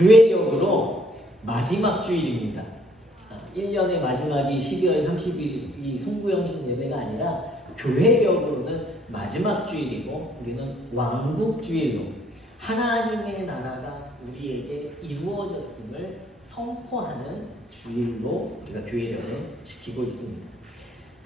교회력으로 마지막 주일입니다. 1년의 마지막이 12월 30일이 송구영신 예배가 아니라 교회력으로는 마지막 주일이고 우리는 왕국주일로 하나님의 나라가 우리에게 이루어졌음을 선포하는 주일로 우리가 교회력을 지키고 있습니다.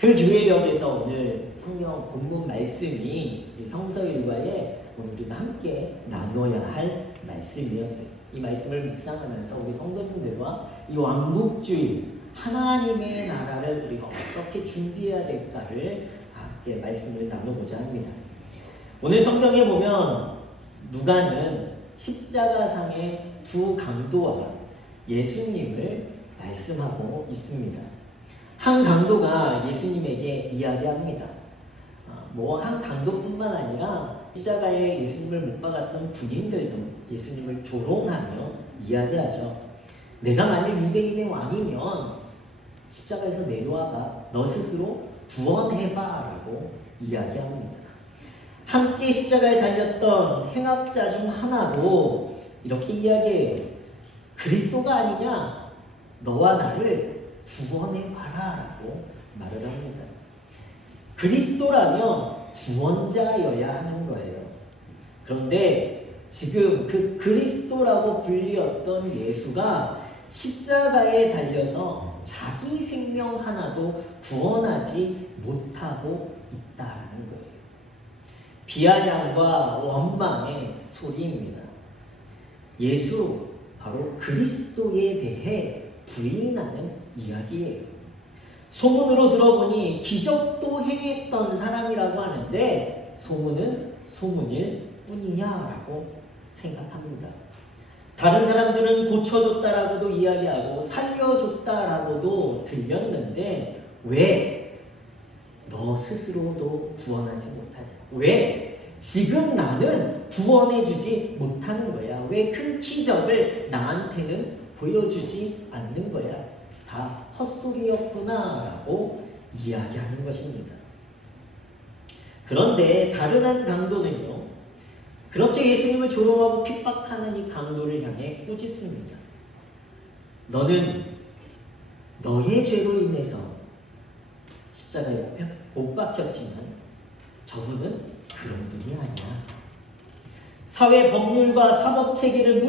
그 교회력에서 오늘 성경 본문 말씀이 성서 일과에 우리가 함께 나눠야 할 말씀이었어요. 이 말씀을 묵상하면서 우리 성도님들과 이 왕국주의 하나님의 나라를 우리가 어떻게 준비해야 될까를 함께 말씀을 나눠보자 합니다. 오늘 성경에 보면 누가는 십자가상의 두 강도와 예수님을 말씀하고 있습니다. 한 강도가 예수님에게 이야기합니다. 한 강도뿐만 아니라 십자가에 예수님을 못 박았던 군인들도 예수님을 조롱하며 이야기하죠. 내가 만약 유대인의 왕이면 십자가에서 내려와봐. 너 스스로 구원해봐 라고 이야기합니다. 함께 십자가에 달렸던 행악자 중 하나도 이렇게 이야기해요. 그리스도가 아니냐? 너와 나를 구원해봐라 라고 말을 합니다. 그리스도라면 구원자여야 하는 거예요. 그런데 지금 그 그리스도라고 불리었던 예수가 십자가에 달려서 자기 생명 하나도 구원하지 못하고 있다라는 거예요. 비아냥과 원망의 소리입니다. 예수, 바로 그리스도에 대해 부인하는 이야기예요. 소문으로 들어보니 기적도 행했던 사람이라고 하는데 소문은 소문일 뿐이냐라고 생각합니다. 다른 사람들은 고쳐줬다라고도 이야기하고 살려줬다라고도 들렸는데 왜 너 스스로도 구원하지 못하냐? 왜 지금 나는 구원해주지 못하는 거야? 왜 큰 기적을 나한테는 보여주지 않는 거야? 다 헛소리였구나라고 이야기하는 것입니다. 그런데 다른 한 강도는요, 그렇게 예수님을 조롱하고 핍박하는 이 강도를 향해 꾸짖습니다. 너는 너의 죄로 인해서 십자가에 못 박혔지만 저분은 그런 분이 아니야. 사회 법률과 사법 체계를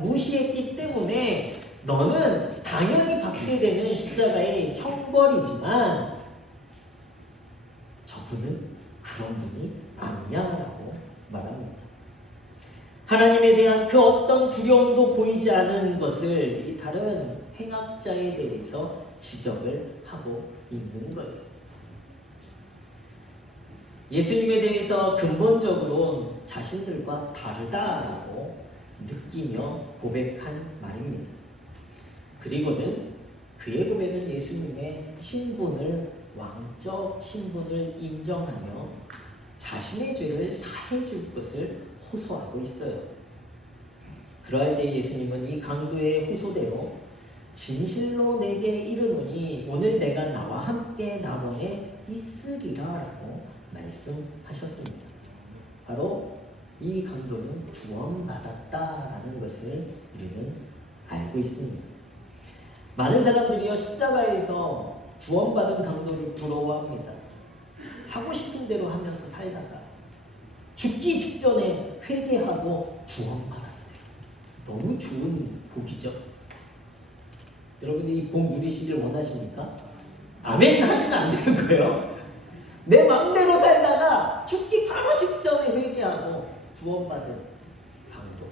무시했기 때문에 너는 당연히 받게 되는 십자가의 형벌이지만 저분은 그런 분이 아니냐라고 말합니다. 하나님에 대한 그 어떤 두려움도 보이지 않은 것을 이 다른 행악자에 대해서 지적을 하고 있는 거예요. 예수님에 대해서 근본적으로 자신들과 다르다라고 느끼며 고백한 말입니다. 그리고는 그의 고백은 예수님의 신분을, 왕적 신분을 인정하며 자신의 죄를 사해 줄 것을 호소하고 있어요. 그럴 때 예수님은 이 강도의 호소대로 진실로 내게 이르노니 오늘 내가 나와 함께 남원에 있으리라 라고 말씀하셨습니다. 바로 이 강도는 구원받았다라는 것을 우리는 알고 있습니다. 많은 사람들이요 십자가에서 구원받은 강도를 부러워합니다. 하고 싶은 대로 하면서 살다가 죽기 직전에 회개하고 구원받았어요. 너무 좋은 복이죠. 여러분이 이 복 누리시길 원하십니까? 아멘 하시면 안 되는 거예요. 내 마음대로 살다가 죽기 바로 직전에 회개하고 구원받은 강도.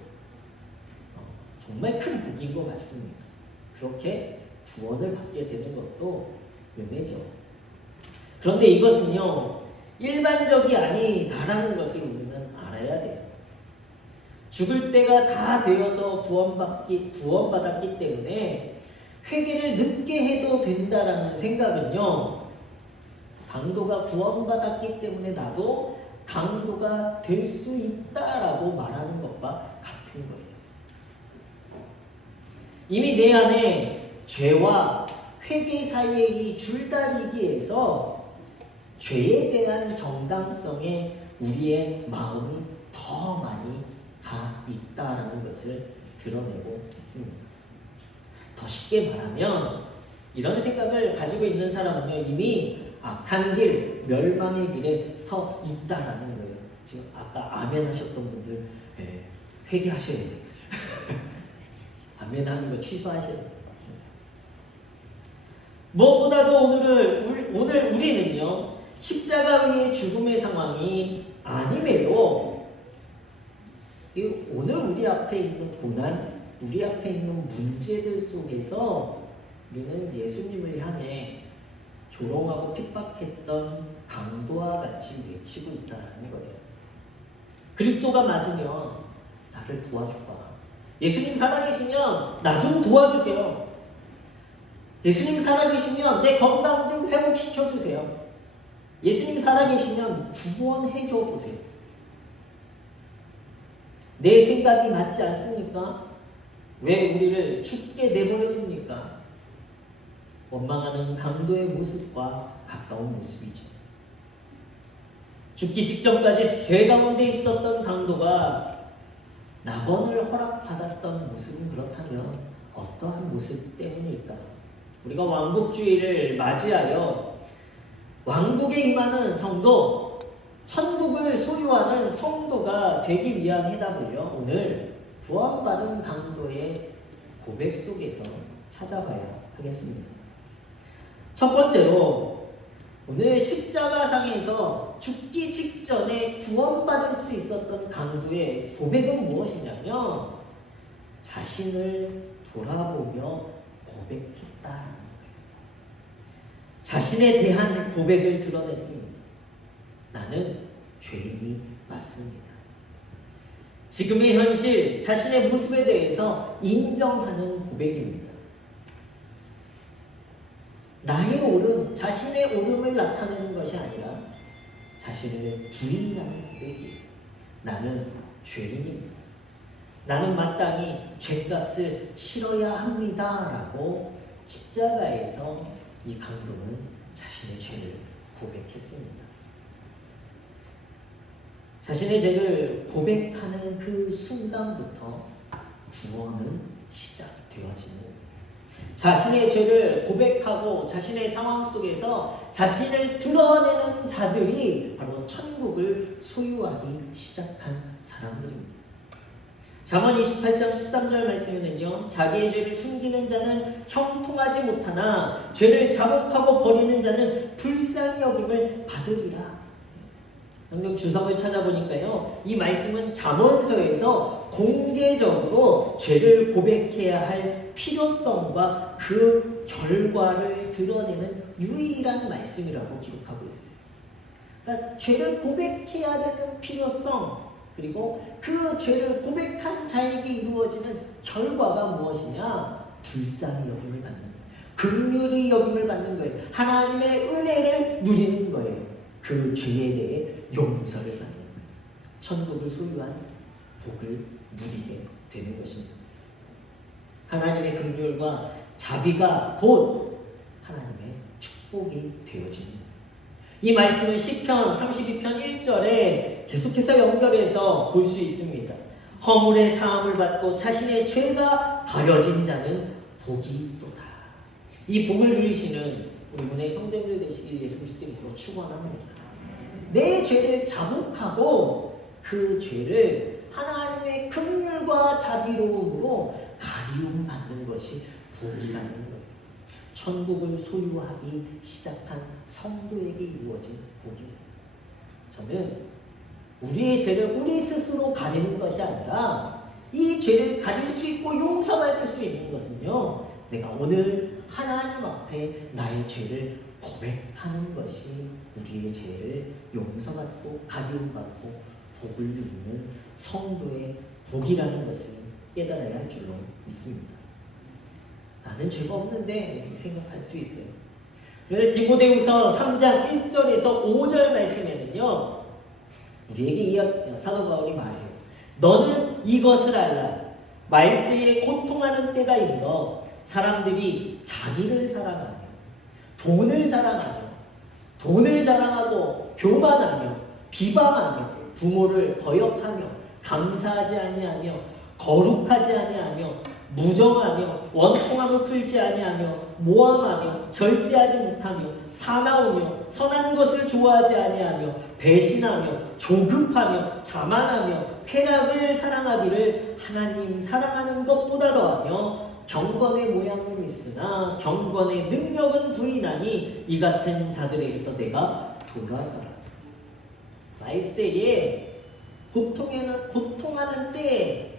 정말 큰 복인 것 같습니다. 그렇게 구원을 받게 되는 것도 은혜죠. 그런데 이것은요 일반적이 아니다라는 것을 우리는 알아야 돼요. 죽을 때가 다 되어서 구원받았기 때문에 회개를 늦게 해도 된다라는 생각은요 강도가 구원받았기 때문에 나도 강도가 될 수 있다라고 말하는 것과 같은 거예요. 이미 내 안에 죄와 회개 사이의 이 줄다리기에서 죄에 대한 정당성에 우리의 마음이 더 많이 가 있다라는 것을 드러내고 있습니다. 더 쉽게 말하면 이런 생각을 가지고 있는 사람은요, 이미 악한 길, 멸망의 길에 서 있다라는 거예요. 지금 아까 아멘 하셨던 분들 회개하셔야 돼요. 아멘 하는 거 취소하셔야 돼요. 무엇보다도 오늘 우리는요, 십자가 위의 죽음의 상황이 아님에도 오늘 우리 앞에 있는 고난, 우리 앞에 있는 문제들 속에서 우리는 예수님을 향해 조롱하고 핍박했던 강도와 같이 외치고 있다는 거예요. 그리스도가 맞으면 나를 도와줘봐. 예수님 살아계시면 나 좀 도와주세요. 예수님 살아계시면 내 건강 좀 회복시켜주세요. 예수님 살아계시면 구원해줘 보세요. 내 생각이 맞지 않습니까? 왜 우리를 죽게 내버려 둡니까? 원망하는 강도의 모습과 가까운 모습이죠. 죽기 직전까지 죄 가운데 있었던 강도가 낙원을 허락받았던 모습은 그렇다면 어떠한 모습 때문일까? 우리가 왕국주의를 맞이하여 왕국에 임하는 성도, 천국을 소유하는 성도가 되기 위한 해답을요, 오늘 구원받은 강도의 고백 속에서 찾아봐야 하겠습니다. 첫 번째로 오늘 십자가상에서 죽기 직전에 구원받을 수 있었던 강도의 고백은 무엇이냐면 자신을 돌아보며 고백했다라는 거예요. 자신에 대한 고백을 드러냈습니다. 나는 죄인이 맞습니다. 지금의 현실, 자신의 모습에 대해서 인정하는 고백입니다. 나의 옳음, 자신의 옳음을 나타내는 것이 아니라 자신을 부인하는 고백이에요. 나는 죄인입니다. 나는 마땅히 죄값을 치러야 합니다. 라고 십자가에서 이 강도는 자신의 죄를 고백했습니다. 자신의 죄를 고백하는 그 순간부터 구원은 시작되어지는 거예요. 자신의 죄를 고백하고 자신의 상황 속에서 자신을 드러내는 자들이 바로 천국을 소유하기 시작한 사람들입니다. 잠언 28장 13절 말씀에는요, 자기의 죄를 숨기는 자는 형통하지 못하나 죄를 자복하고 버리는 자는 불쌍히 여김을 받으리라. 성경 주석을 찾아보니까요, 이 말씀은 잠언서에서 공개적으로 죄를 고백해야 할 필요성과 그 결과를 드러내는 유일한 말씀이라고 기록하고 있어요. 그러니까 죄를 고백해야 되는 필요성, 그리고 그 죄를 고백한 자에게 이루어지는 결과가 무엇이냐? 불쌍히 여김을 받는 거예요. 긍휼히 여김을 받는 거예요. 하나님의 은혜를 누리는 거예요. 그 죄에 대해 용서를 받는 거예요. 천국을 소유한 복을 누리게 되는 것입니다. 하나님의 긍휼과 자비가 곧 하나님의 축복이 되어집니다. 이 말씀은 시편 32편 1절에 계속해서 연결해서 볼 수 있습니다. 허물의 사함을 받고 자신의 죄가 가려진 자는 복이 있도다. 이 복을 누리시는 우리 문화의 성도들 되시길 예수 그리스도의 이름으로 축원합니다. 내 죄를 자복하고 그 죄를 하나님의 긍휼과 자비로움으로 가리움 받는 것이 복이라는 거예요. 천국을 소유하기 시작한 성도에게 이루어진 복입니다. 저는 우리의 죄를 우리 스스로 가리는 것이 아니라 이 죄를 가릴 수 있고 용서받을 수 있는 것은요, 내가 오늘 하나님 앞에 나의 죄를 고백하는 것이 우리의 죄를 용서받고 가리움받고 복을 누리는 성도의 복이라는 것을 깨달아야 할 줄로 믿습니다. 나는 죄가 없는데 생각할 수 있어요. 그래서 디모데후서 3장 1절에서 5절 말씀에는요, 우리에게 사도 바울이 말해요. 너는 이것을 알라. 말세에 고통하는 때가 이르러 사람들이 자기를 사랑하며 돈을 사랑하며 돈을 자랑하고 교만하며 비방하며 부모를 거역하며 감사하지 아니하며 거룩하지 아니하며 무정하며 원통함을 풀지 아니하며 모함하며 절제하지 못하며 사나우며 선한 것을 좋아하지 아니하며 배신하며 조급하며 자만하며 쾌락을 사랑하기를 하나님 사랑하는 것보다 더하며 경건의 모양은 있으나 경건의 능력은 부인하니 이 같은 자들에게서 내가 돌아서라. 말세에 고통하는 때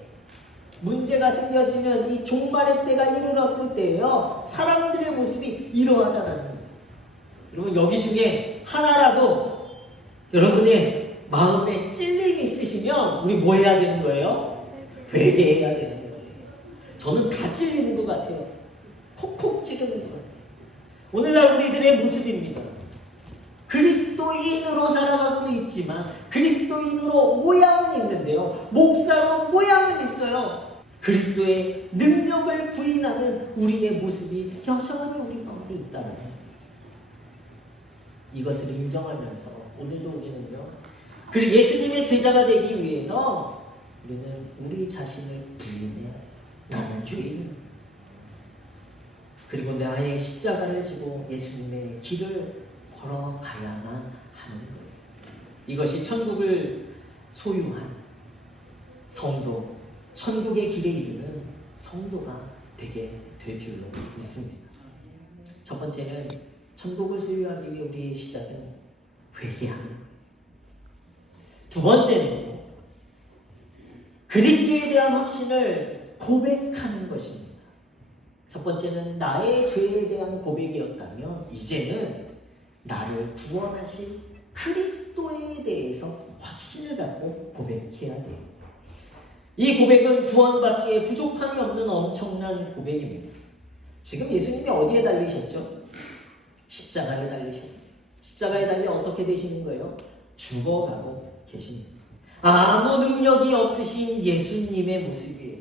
문제가 생겨지면 이 종말의 때가 이르렀을 때에요, 사람들의 모습이 이러하다라는 거예요. 여러분, 여기 중에 하나라도 여러분의 마음에 찔림이 있으시면 우리 뭐 해야 되는 거예요? 회개해야 되는 거예요. 저는 다 찔리는 것 같아요. 콕콕 찌르는 것 같아요. 오늘날 우리들의 모습입니다. 그리스도인으로 살아가고는 있지만 그리스도인으로 모양은 있는데요, 목사로 모양은 있어요. 그리스도의 능력을 부인하는 우리의 모습이 여전히 우리 가운데 있다는 거예요. 이것을 인정하면서 오늘도 우리는요, 그리고 예수님의 제자가 되기 위해서 우리는 우리 자신을 부인해야 돼요. 나는 주인. 그리고 나의 십자가를 지고 예수님의 길을 걸어가야만 하는 거예요. 이것이 천국을 소유한 성도, 천국의 길에 이르는 성도가 되게 될 줄로 믿습니다. 첫 번째는 천국을 소유하기 위해 우리의 시작은 회개하는 거예요. 두 번째는 그리스도에 대한 확신을 고백하는 것입니다. 첫 번째는 나의 죄에 대한 고백이었다면 이제는 나를 구원하신 그리스도에 대해서 확신을 갖고 고백해야 돼요. 이 고백은 구원받기에 부족함이 없는 엄청난 고백입니다. 지금 예수님이 어디에 달리셨죠? 십자가에 달리셨어요. 십자가에 달려 어떻게 되시는 거예요? 죽어가고 계십니다. 아무 능력이 없으신 예수님의 모습이에요.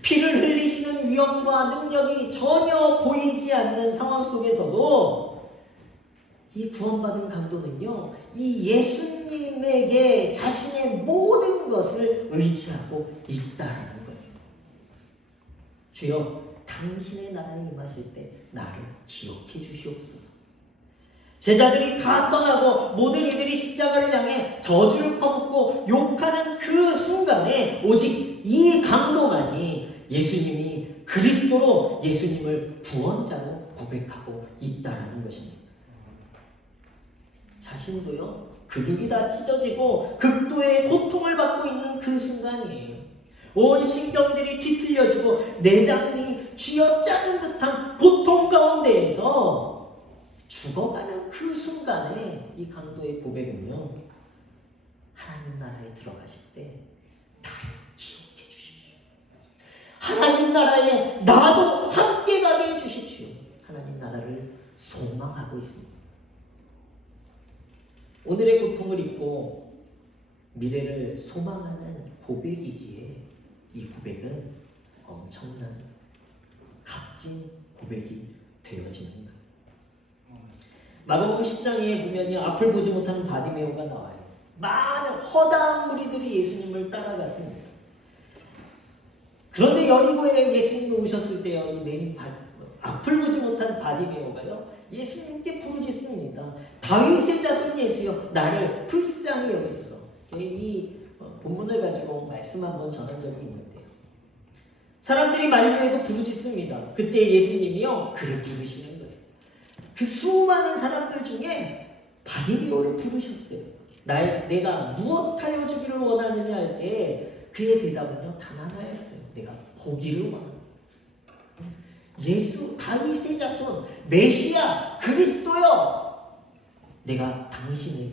피를 흘리시는 위엄과 능력이 전혀 보이지 않는 상황 속에서도 이 구원받은 강도는요, 이 예수님에게 자신의 모든 것을 의지하고 있다는 거예요. 주여, 당신의 나라에 임하실 때 나를 기억해 주시옵소서. 제자들이 다 떠나고 모든 이들이 십자가를 향해 저주를 퍼붓고 욕하는 그 순간에 오직 이 강도만이 예수님이 그리스도로 예수님을 구원자로 고백하고 있다는 것입니다. 자신도요, 근육이 다 찢어지고 극도의 고통을 받고 있는 그 순간이에요. 온 신경들이 뒤틀려지고 내장이 쥐어짜는 듯한 고통 가운데에서 죽어가는 그 순간에 이 강도의 고백은요, 하나님 나라에 들어가실 때 나를 기억해 주십시오. 하나님 나라에 나도 함께 가게 해주십시오. 하나님 나라를 소망하고 있습니다. 오늘의 고통을 잊고 미래를 소망하는 고백이기에 이 고백은 엄청난 값진 고백이 되어지는 거예요. 마가복음 10장에 보면요, 앞을 보지 못하는 바디메오가 나와요. 많은 허다한 무리들이 예수님을 따라갔습니다. 그런데 여리고에 예수님이 오셨을 때요, 이 맨 앞을 보지 못한 바디메오가요, 예수님께 부르짖습니다. 다윗의 자손 예수여, 나를 불쌍히 여기소서. 이 본문을 가지고 말씀 한번 전한 적이 있는데요, 사람들이 만류해도 부르짖습니다. 그때 예수님이요, 그를 부르시는 거예요. 그 수많은 사람들 중에 바디메오를 부르셨어요. 내가 무엇하여 주기를 원하느냐 할 때 그의 대답은요, 단 하나였어요. 내가 보기를 원합니다. 예수, 다윗의 자손, 메시아, 그리스도여, 내가 당신을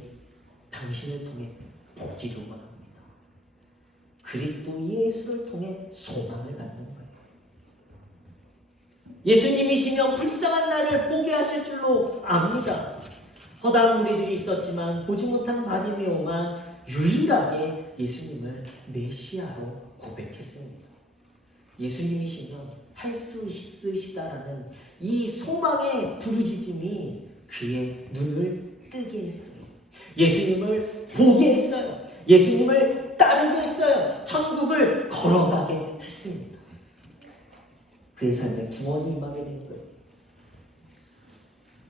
통해 보기를 원합니다. 그리스도 예수를 통해 소망을 갖는 거예요. 예수님이시며 불쌍한 나를 보게 하실 줄로 압니다. 허다한 무리들이 있었지만 보지 못한 바디메오만 유일하게 예수님을 메시아로 고백했습니다. 예수님이시면 할 수 있으시다라는 이 소망의 부르짖음이 그의 눈을 뜨게 했어요. 예수님을 보게 했어요. 예수님을 따르게 했어요. 천국을 걸어가게 했습니다. 그의 삶에 구원이 임하게 된 거예요.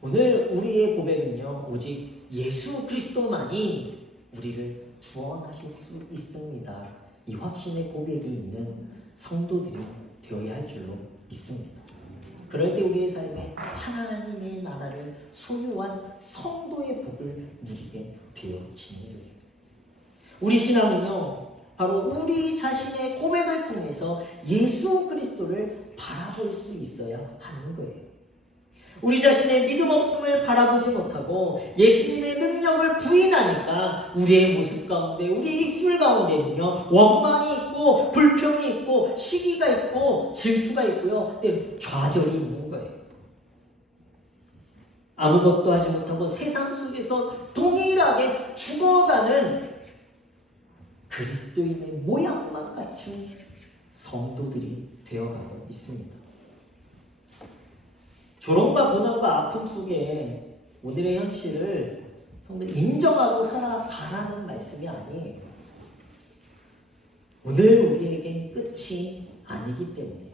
오늘 우리의 고백은요, 오직 예수 그리스도만이 우리를 구원하실 수 있습니다. 이 확신의 고백이 있는 성도들이 되어야 할 줄로 믿습니다. 그럴 때 우리의 삶에 하나님의 나라를 소유한 성도의 복을 누리게 되어지는 거예요. 우리 신앙은요, 바로 우리 자신의 고백을 통해서 예수 그리스도를 바라볼 수 있어야 하는 거예요. 우리 자신의 믿음 없음을 바라보지 못하고 예수님의 능력을 부인하니까 우리의 모습 가운데, 우리의 입술 가운데는요, 원망이 있고 불평이 있고 시기가 있고 질투가 있고요, 때로는 좌절이 있는 거예요. 아무것도 하지 못하고 세상 속에서 동일하게 죽어가는 그리스도인의 모양만 갖춘 성도들이 되어가고 있습니다. 조롱과 고난과 아픔 속에 오늘의 현실을 성도 인정하고 살아가라는 말씀이 아니에요. 오늘 우리에겐 끝이 아니기 때문에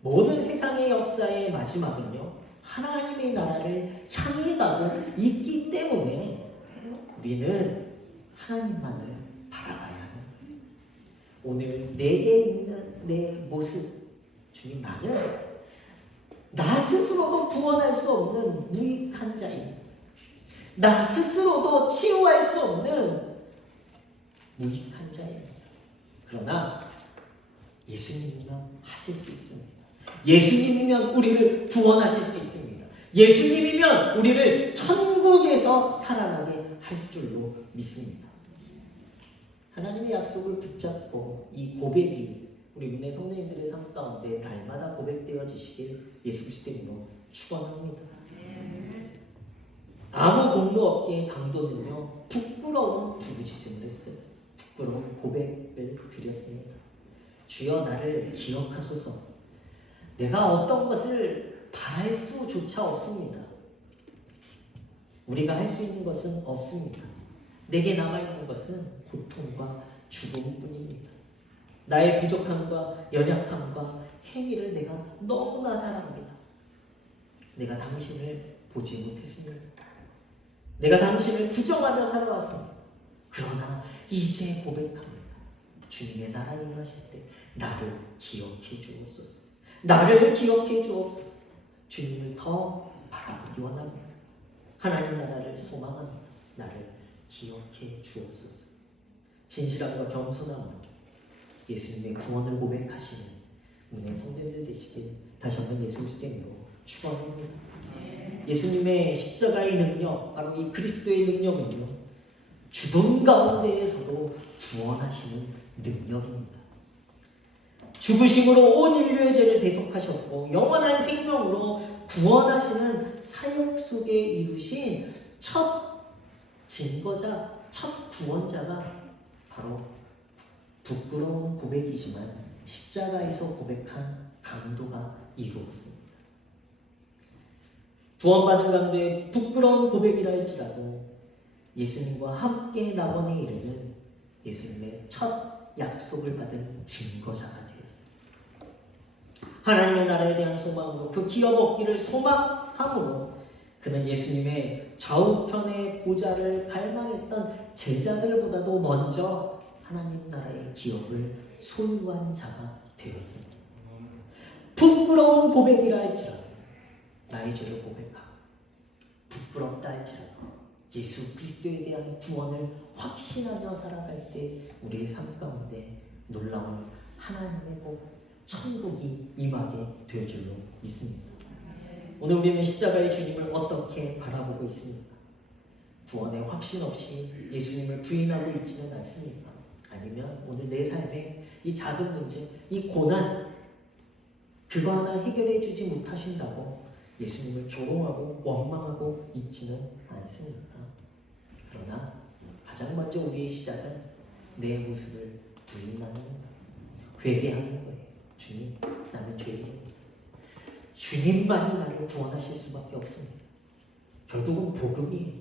모든 세상의 역사의 마지막은요, 하나님의 나라를 향해 가고 있기 때문에 우리는 하나님만을 바라봐야 하는 거예요. 오늘 내게 있는 내 모습, 주님, 나는 나 스스로도 구원할 수 없는 무익한 자입니다. 나 스스로도 치유할 수 없는 무익한 자입니다. 그러나 예수님이면 하실 수 있습니다. 예수님이면 우리를 구원하실 수 있습니다. 예수님이면 우리를 천국에서 살아나게 할 줄로 믿습니다. 하나님의 약속을 붙잡고 이 고백이 우리 민의 성도님들의 삶 가운데 날마다 고백되어지시길 예수 그리스도 이름으로 축원합니다. 아무 공로 없기에 강도는요, 부끄러운 부르짖음을 했어요. 부끄러운 고백을 드렸습니다. 주여 나를 기억하소서. 내가 어떤 것을 바랄 수조차 없습니다. 우리가 할 수 있는 것은 없습니다. 내게 남아있는 것은 고통과 죽음뿐입니다. 나의 부족함과 연약함과 행위를 내가 너무나 잘 압니다. 내가 당신을 보지 못했습니다. 내가 당신을 부정하며 살아왔습니다. 그러나 이제 고백합니다. 주님의 나라에 임하실 때 나를 기억해 주옵소서. 나를 기억해 주옵소서. 주님을 더 바라보기 원합니다. 하나님 나라를 소망합니다. 나를 기억해 주옵소서. 진실함과 겸손함으로 예수님의 구원을 고백하시는 은혜 성도님들 되시길 다시 한번 예수 그리스도 이름으로 축원합니다. 예수님의 십자가의 능력, 바로 이 그리스도의 능력은요, 죽음 가운데에서도 구원하시는 능력입니다. 죽으심으로 온 인류의 죄를 대속하셨고 영원한 생명으로 구원하시는 사역 속에 이루신 첫 증거자, 첫 구원자가 바로 부끄러운 고백이지만 십자가에서 고백한 강도가 이루었습니다. 구원받은 가운데 부끄러운 고백이라 할지라도 예수님과 함께 낙원에 이르는 예수님의 첫 약속을 받은 증거자가 되었습니다. 하나님의 나라에 대한 소망으로 그 기업 얻기를 소망함으로 그는 예수님의 좌우편의 보좌를 갈망했던 제자들보다도 먼저 하나님 나라의 기업을 소유한 자가 되었습니다. 부끄러운 고백이라 할지라도 나의 죄를 고백하고 부끄럽다 할지라도 예수 그리스도에 대한 구원을 확신하며 살아갈 때 우리의 삶 가운데 놀라운 하나님의 복, 천국이 임하게 될 줄로 믿습니다. 오늘 우리는 십자가의 주님을 어떻게 바라보고 있습니까? 구원의 확신 없이 예수님을 부인하고 있지는 않습니까? 아니면 오늘 내 삶에 이 작은 문제, 이 고난, 그거 하나 해결해 주지 못하신다고 예수님을 조롱하고 원망하고 있지는 않습니다. 그러나 가장 먼저 우리의 시작은 내 모습을 부인하는, 회개하는 거예요. 주님, 나는 죄인입니다. 주님만이 나를 구원하실 수밖에 없습니다. 결국은 복음이에요.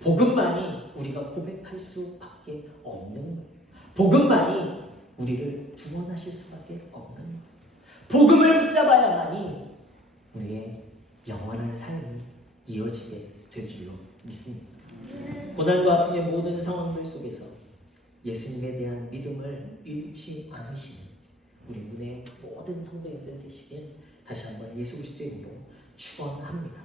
복음만이 우리가 고백할 수밖에 수밖에 없는 거예요. 복음만이 우리를 구원하실 수밖에 없는 거예요. 복음을 붙잡아야만이 우리의 영원한 삶이 이어지게 될 줄로 믿습니다. 고난과 아픔의 모든 상황들 속에서 예수님에 대한 믿음을 잃지 않으시는 우리 문의 모든 성도님들 되시길 다시 한번 예수 그리스도의 이름으로 축원합니다.